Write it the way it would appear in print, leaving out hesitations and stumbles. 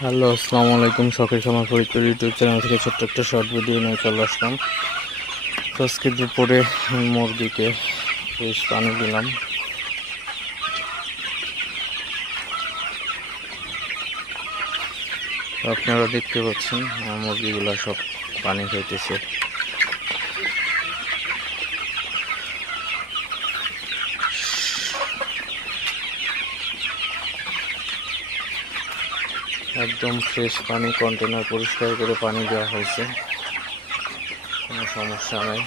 Hello, আসসালামু আলাইকুম। শখের খামার ফরিদপুর ইউটিউব চ্যানেল থেকে ছোট্ট একটা শর্ট ভিডিও নিয়ে চলে আসলাম। তো আজকে দুপুরে মুরগিকে বেশ পানি দিলাম। আপনারা দেখতে পাচ্ছেন মুরগিগুলো সব পানি খাইতেছে। একদম ফ্রেশ পানি, কন্টেনার পরিষ্কার করে পানি দেওয়া হয়েছে, কোনো সমস্যা নেই।